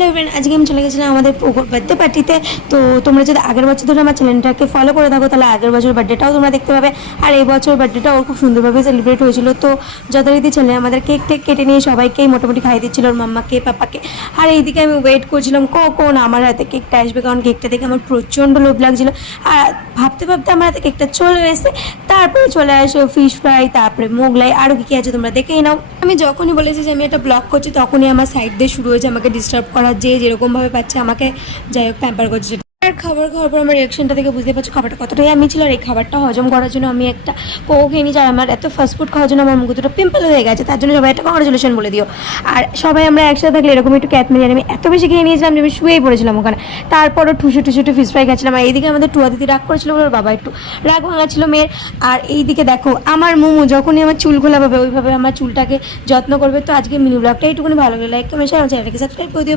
Hello everyone, আজকে আমি চলে গেছিলাম আমাদের পোগোর বার্থডে পার্টিতে। তো তোমরা যদি আগের বছর ধরে আমার চ্যানেলটাকে ফলো করে থাকো তাহলে আগের বছর বার্থডেটাও তোমরা দেখতে পাবে। আর এই বছর বার্থডেটাও খুব সুন্দরভাবে সেলিব্রেট হয়েছিল। তো যথারীতি ছেলে আমাদের কেক টেক কেটে নিয়ে সবাইকেই মোটামুটি খাইয়ে দিচ্ছিল, ওর মাম্মাকে পাপাকে। আর এইদিকে আমি ওয়েট করছিলাম কখন আমার হাতে কেকটা আসবে, কারণ কেকটা দেখে আমার প্রচণ্ড লোভ লাগছিলো। আর ভাবতে ভাবতে আমার হাতে কেকটা চলে এসে তারপরে চলে আসে ফিশ ফ্রাই, তারপরে মোগলাই, আরও কী কী আছে তোমরা দেখেই নাও। আমি যখনই বলেছি যে আমি একটা ব্লগ করছি তখনই আমার সাইড দিয়ে শুরু হয়েছে আমাকে ডিস্টার্ব করার, যে যেরকমভাবে পাচ্ছে আমাকে যাই হোক প্যাম্পার করছে। আর খাবার খাওয়ার পর আমার রিয়াকশনটা থেকে বুঝতে পারছো খাবারটা কতটাই আমি ছিল। আর এই খাবারটা হজম করার জন্য আমি একটা কোক খেয়ে নিয়েছি। আর আমার এত ফাস্টফুড খাওয়ার জন্য আমার মুখে দুটো পিম্পল হয়ে গেছে, তার জন্য সবাই একটা কংগ্রেচুলেশন বলে দিও। আর সবাই আমরা একসাথে থাকলে এরকম একটু ক্যাট মেরে আমি এত বেশি খেয়ে নিয়েছিলাম যে আমি শুয়েই পড়েছিলাম ওখানে। তারপরও ঠুসু ফিশ ফ্রাই খাচ্ছিলাম। আর এইদিকে আমাদের টুয়া দিদি রাগ করেছিল, ওর বাবা একটু রাগ ভাঙাচ্ছিল মেয়ের। আর এইদিকে দেখো আমার মোমো যখনই আমার চুল খোলা পাবে ওইভাবে আমার চুলটাকে যত্ন করবে। তো আজকে মিনি ব্লগটা এইটুকুনি ভালো লাগে, লাইক কমেন্ট শেয়ার, আমার চ্যানেলটাকে সাবস্ক্রাইব করে দিও।